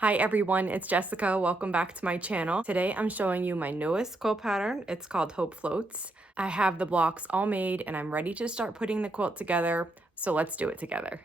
Hi everyone, it's Jessica. Welcome back to my channel. Today I'm showing you my newest quilt pattern. It's called Hope Floats. I have the blocks all made and I'm ready to start putting the quilt together, so let's do it together.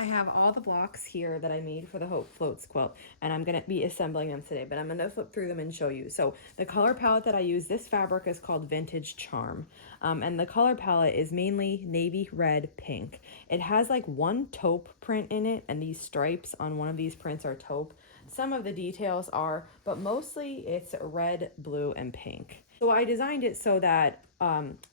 I have all the blocks here that I made for the Hope Floats quilt, and I'm going to be assembling them today, but I'm going to flip through them and show you. So the color palette that I use, this fabric is called Vintage Charm, and the color palette is mainly navy, red, pink. It has like one taupe print in it, and these stripes on one of these prints are taupe. Some of the details are, but mostly it's red, blue, and pink. So I designed it so that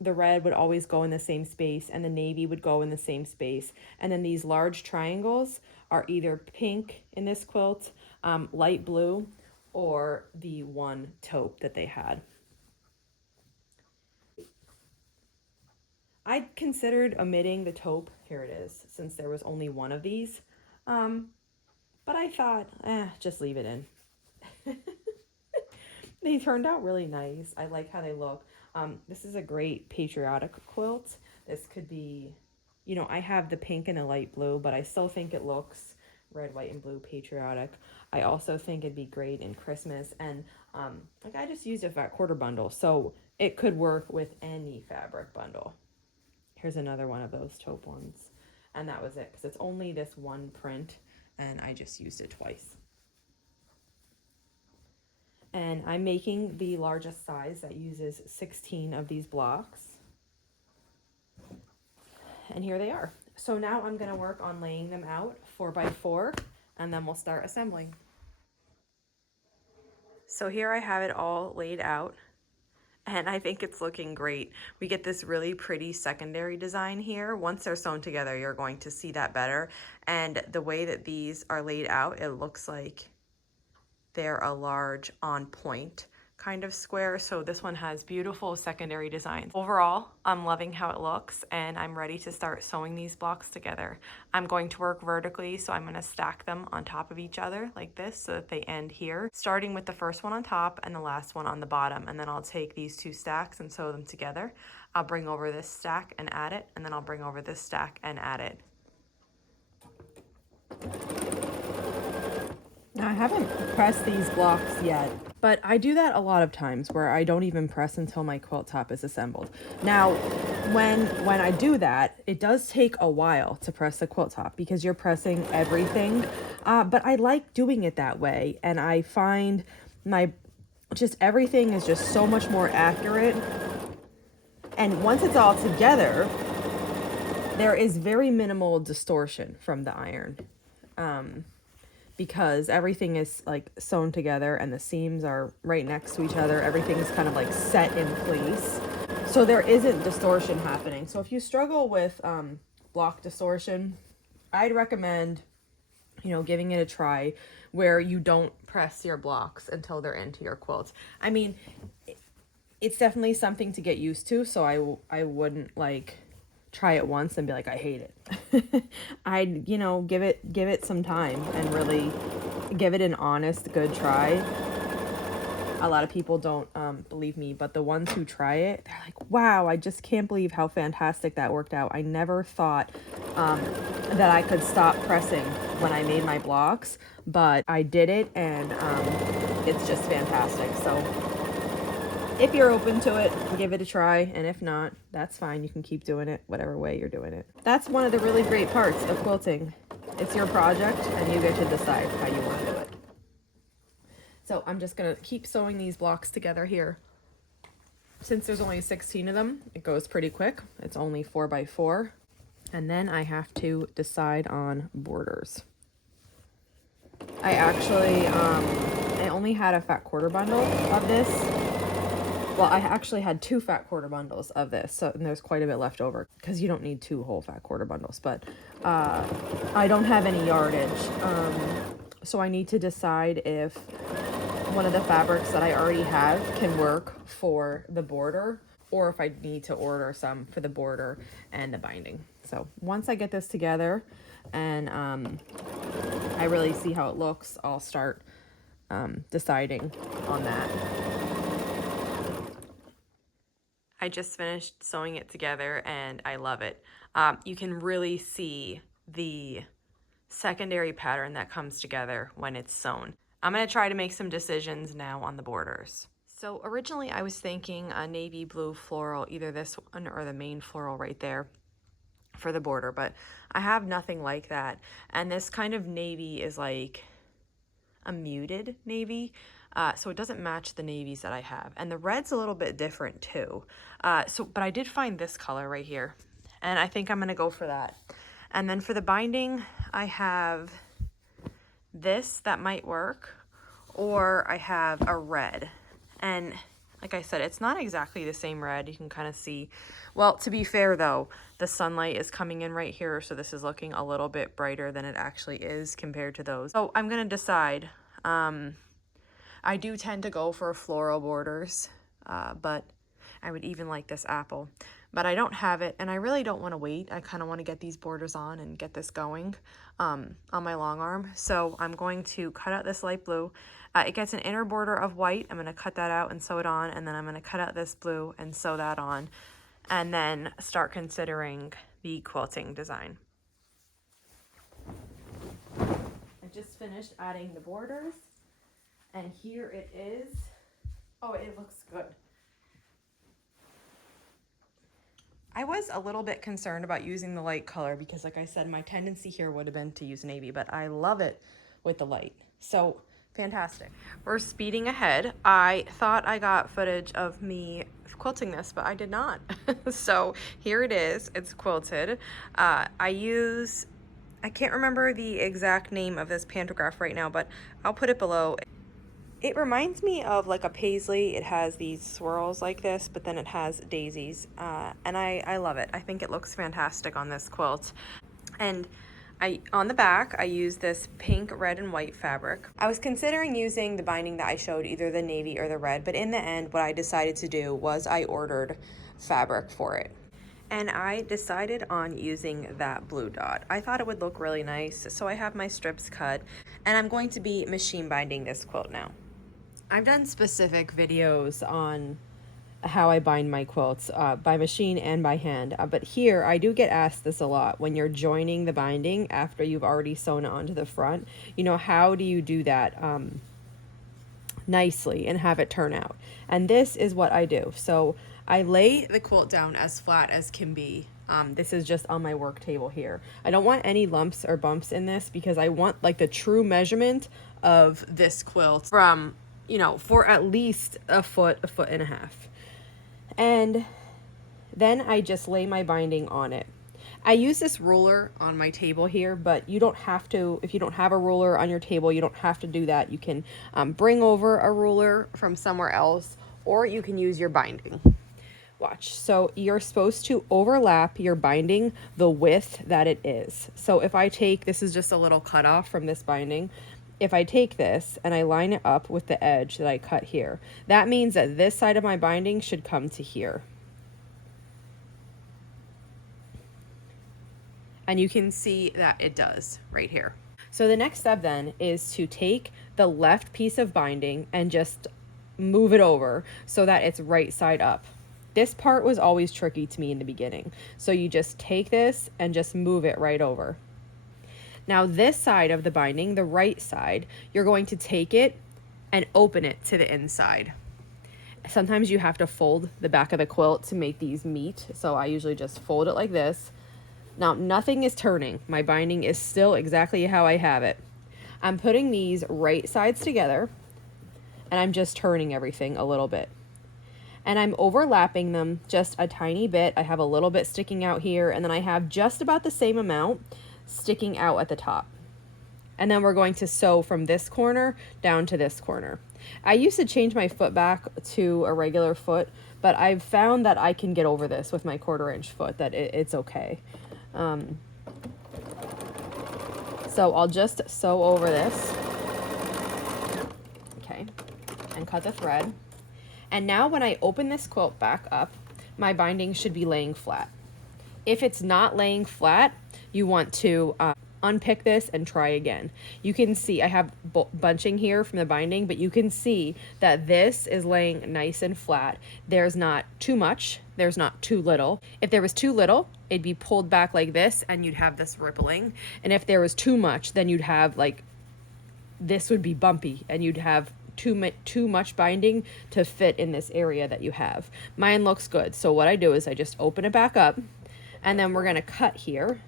the red would always go in the same space and the navy would go in the same space. And then these large triangles are either pink in this quilt, light blue, or the one taupe that they had. I considered omitting the taupe, here it is, since there was only one of these. But I thought, just leave it in. They turned out really nice. I like how they look. This is a great patriotic quilt. This could be, you know, I have the pink and the light blue, but I still think it looks red, white, and blue patriotic. I also think it'd be great in Christmas. And like I just used a fat quarter bundle, so it could work with any fabric bundle. Here's another one of those taupe ones. And that was it, because it's only this one print, and I just used it twice. And I'm making the largest size that uses 16 of these blocks. And here they are. So now I'm going to work on laying them out 4x4, and then we'll start assembling. So here I have it all laid out, and I think it's looking great. We get this really pretty secondary design here. Once they're sewn together, you're going to see that better. And the way that these are laid out, it looks like they're a large on point kind of square. So this one has beautiful secondary designs. Overall, I'm loving how it looks, and I'm ready to start sewing these blocks together. I'm going to work vertically, so I'm going to stack them on top of each other like this so that they end here, starting with the first one on top and the last one on the bottom. And then I'll take these two stacks and sew them together. I'll bring over this stack and add it, and then I'll bring over this stack and add it. Now, I haven't pressed these blocks yet, but I do that a lot of times where I don't even press until my quilt top is assembled. Now, when I do that, it does take a while to press the quilt top because you're pressing everything, but I like doing it that way, and I find everything is just so much more accurate. And once it's all together, there is very minimal distortion from the iron. Because everything is like sewn together and the seams are right next to each other. Everything's kind of like set in place. So there isn't distortion happening. So if you struggle with block distortion, I'd recommend, you know, giving it a try where you don't press your blocks until they're into your quilt. I mean, it's definitely something to get used to. So I wouldn't like try it once and be like, I hate it. I'd, you know, give it some time and really give it an honest, good try. A lot of people don't believe me, but the ones who try it, they're like, wow, I just can't believe how fantastic that worked out. I never thought that I could stop pressing when I made my blocks, but I did it, and it's just fantastic. So if you're open to it, give it a try, and if not, that's fine. You can keep doing it whatever way you're doing it. That's one of the really great parts of quilting. It's your project, and you get to decide how you want to do it. So I'm just going to keep sewing these blocks together here. Since there's only 16 of them, it goes pretty quick. It's only 4x4. And then I have to decide on borders. I actually, I only had a fat quarter bundle of this. Well, I actually had 2 fat quarter bundles of this, so and there's quite a bit left over because you don't need 2 whole fat quarter bundles, but I don't have any yardage, so I need to decide if one of the fabrics that I already have can work for the border, or if I need to order some for the border and the binding. So once I get this together and I really see how it looks, I'll start deciding on that. I just finished sewing it together and I love it. You can really see the secondary pattern that comes together when it's sewn. I'm going to try to make some decisions now on the borders. So originally I was thinking a navy blue floral, either this one or the main floral right there for the border, but I have nothing like that. And this kind of navy is like a muted navy, so it doesn't match the navies that I have. And the red's a little bit different too. But I did find this color right here, and I think I'm gonna go for that. And then for the binding, I have this that might work, or I have a red. And like I said, it's not exactly the same red. You can kind of see, well, to be fair though, the sunlight is coming in right here, so this is looking a little bit brighter than it actually is compared to those. So I'm gonna decide. I do tend to go for floral borders, but I would even like this apple. But I don't have it, and I really don't want to wait. I kind of want to get these borders on and get this going on my long arm. So I'm going to cut out this light blue. It gets an inner border of white. I'm going to cut that out and sew it on, and then I'm going to cut out this blue and sew that on, and then start considering the quilting design. I just finished adding the borders, and here it is. Oh, it looks good. I was a little bit concerned about using the light color because, like I said, my tendency here would have been to use navy, but I love it with the light. So fantastic. We're speeding ahead. I thought I got footage of me quilting this, but I did not. So here it is. It's quilted. I can't remember the exact name of this pantograph right now, but I'll put it below. It reminds me of like a paisley. It has these swirls like this, but then it has daisies, and I love it. I think it looks fantastic on this quilt. And on the back, I use this pink, red, and white fabric. I was considering using the binding that I showed, either the navy or the red, but in the end, what I decided to do was I ordered fabric for it. And I decided on using that blue dot. I thought it would look really nice, so I have my strips cut, and I'm going to be machine binding this quilt now. I've done specific videos on how I bind my quilts by machine and by hand, but here I do get asked this a lot when you're joining the binding after you've already sewn it onto the front. You know, how do you do that nicely and have it turn out? And this is what I do. So I lay the quilt down as flat as can be. This is just on my work table here. I don't want any lumps or bumps in this because I want like the true measurement of this quilt from, you know, for at least a foot and a half. And then I just lay my binding on it. I use this ruler on my table here, but you don't have to. If you don't have a ruler on your table, you don't have to do that. You can bring over a ruler from somewhere else, or you can use your binding. Watch. So you're supposed to overlap your binding the width that it is. So if I take, this is just a little cutoff from this binding. If I take this and I line it up with the edge that I cut here, that means that this side of my binding should come to here. And you can see that it does right here. So the next step then is to take the left piece of binding and just move it over so that it's right side up. This part was always tricky to me in the beginning. So you just take this and just move it right over. Now this side of the binding, the right side, you're going to take it and open it to the inside. Sometimes you have to fold the back of the quilt to make these meet. So I usually just fold it like this. Now nothing is turning. My binding is still exactly how I have it. I'm putting these right sides together and I'm just turning everything a little bit. And I'm overlapping them just a tiny bit. I have a little bit sticking out here, and then I have just about the same amount sticking out at the top. And then we're going to sew from this corner down to this corner. I used to change my foot back to a regular foot, but I've found that I can get over this with my 1/4-inch foot, that it's okay. So I'll just sew over this. Okay, and cut the thread. And now when I open this quilt back up, my binding should be laying flat. If it's not laying flat, you want to unpick this and try again. You can see I have bunching here from the binding, but you can see that this is laying nice and flat. There's not too much, there's not too little. If there was too little, it'd be pulled back like this and you'd have this rippling. And if there was too much, then you'd have like, this would be bumpy and you'd have too much binding to fit in this area that you have. Mine looks good. So what I do is I just open it back up, and then we're going to cut here,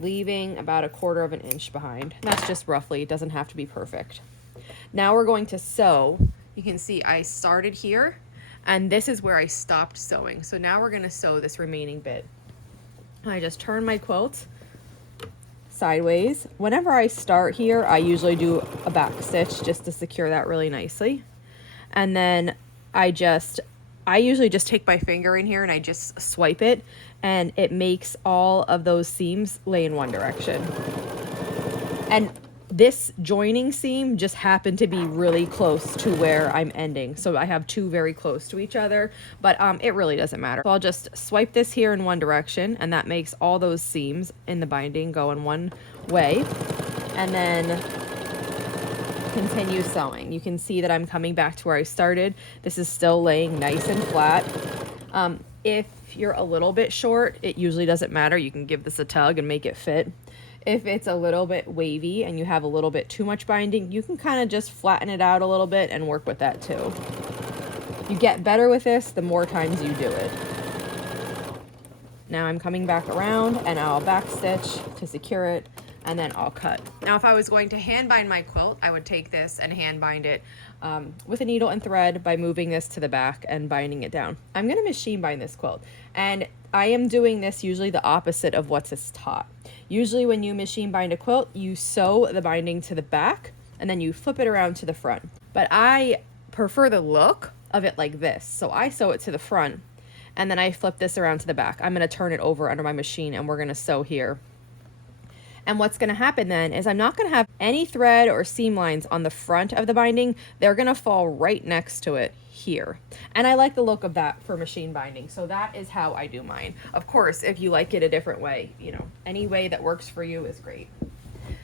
leaving about 1/4 of an inch behind. That's just roughly, it doesn't have to be perfect. Now we're going to sew. You can see I started here and this is where I stopped sewing. So now we're going to sew this remaining bit. I just turn my quilt sideways. Whenever I start here, I usually do a back stitch just to secure that really nicely. And then I usually just take my finger in here and I just swipe it, and it makes all of those seams lay in one direction. And this joining seam just happened to be really close to where I'm ending. So I have two very close to each other, but it really doesn't matter. So I'll just swipe this here in one direction, and that makes all those seams in the binding go in one way. And then continue sewing. You can see that I'm coming back to where I started. This is still laying nice and flat. If you're a little bit short, it usually doesn't matter. You can give this a tug and make it fit. If it's a little bit wavy and you have a little bit too much binding, you can kind of just flatten it out a little bit and work with that too. You get better with this the more times you do it. Now I'm coming back around and I'll back stitch to secure it, and then I'll cut. Now if I was going to hand bind my quilt, I would take this and hand bind it with a needle and thread by moving this to the back and binding it down. I'm going to machine bind this quilt, and I am doing this usually the opposite of what's taught. Usually when you machine bind a quilt, you sew the binding to the back and then you flip it around to the front. But I prefer the look of it like this. So I sew it to the front and then I flip this around to the back. I'm going to turn it over under my machine and we're going to sew here. And what's going to happen then is I'm not going to have any thread or seam lines on the front of the binding. They're going to fall right next to it here. And I like the look of that for machine binding. So that is how I do mine. Of course, if you like it a different way, you know, any way that works for you is great.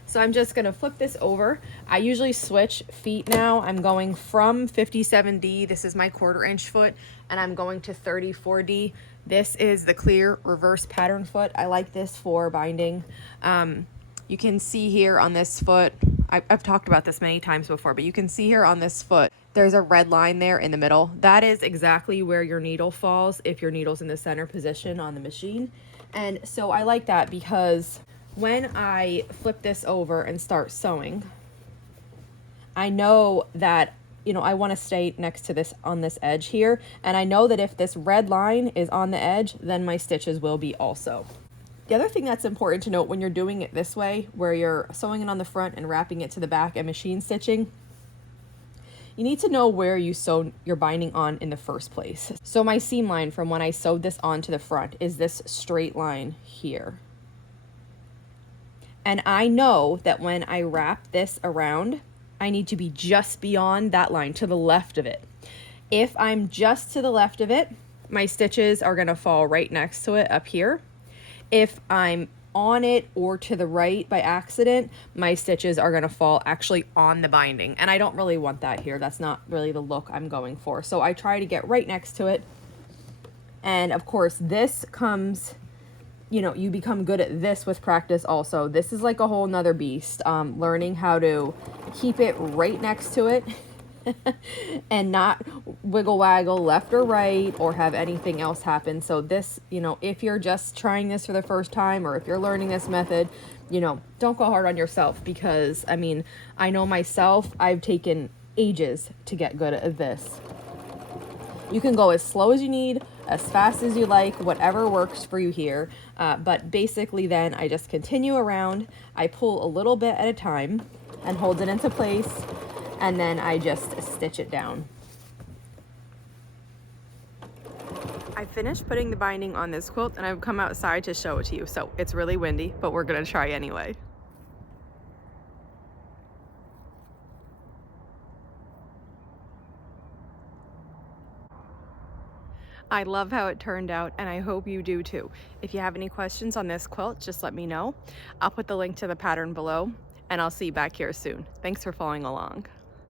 So I'm just going to flip this over. I usually switch feet now. I'm going from 57D. This is my 1/4 inch foot, and I'm going to 34D. This is the clear reverse pattern foot. I like this for binding. You can see here on this foot, I've talked about this many times before, but you can see here on this foot, there's a red line there in the middle. That is exactly where your needle falls if your needle's in the center position on the machine. And so I like that because when I flip this over and start sewing, I know that, you know, I want to stay next to this on this edge here. And I know that if this red line is on the edge, then my stitches will be also. The other thing that's important to note when you're doing it this way, where you're sewing it on the front and wrapping it to the back and machine stitching, you need to know where you sewed your binding on in the first place. So my seam line from when I sewed this onto the front is this straight line here. And I know that when I wrap this around, I need to be just beyond that line, to the left of it. If I'm just to the left of it, my stitches are going to fall right next to it up here. If I'm on it or to the right by accident, my stitches are going to fall actually on the binding. And I don't really want that here. That's not really the look I'm going for. So I try to get right next to it. And of course, this comes, you know, you become good at this with practice also. This is like a whole nother beast. Learning how to keep it right next to it and not wiggle waggle left or right or have anything else happen. So this, you know, if you're just trying this for the first time or if you're learning this method, you know, don't go hard on yourself, because I mean, I know myself, I've taken ages to get good at this. You can go as slow as you need, as fast as you like, whatever works for you here. But basically then I just continue around. I pull a little bit at a time and hold it into place, and then I just stitch it down. I finished putting the binding on this quilt and I've come outside to show it to you. So it's really windy, but we're gonna try anyway. I love how it turned out, and I hope you do too. If you have any questions on this quilt, just let me know. I'll put the link to the pattern below, and I'll see you back here soon. Thanks for following along.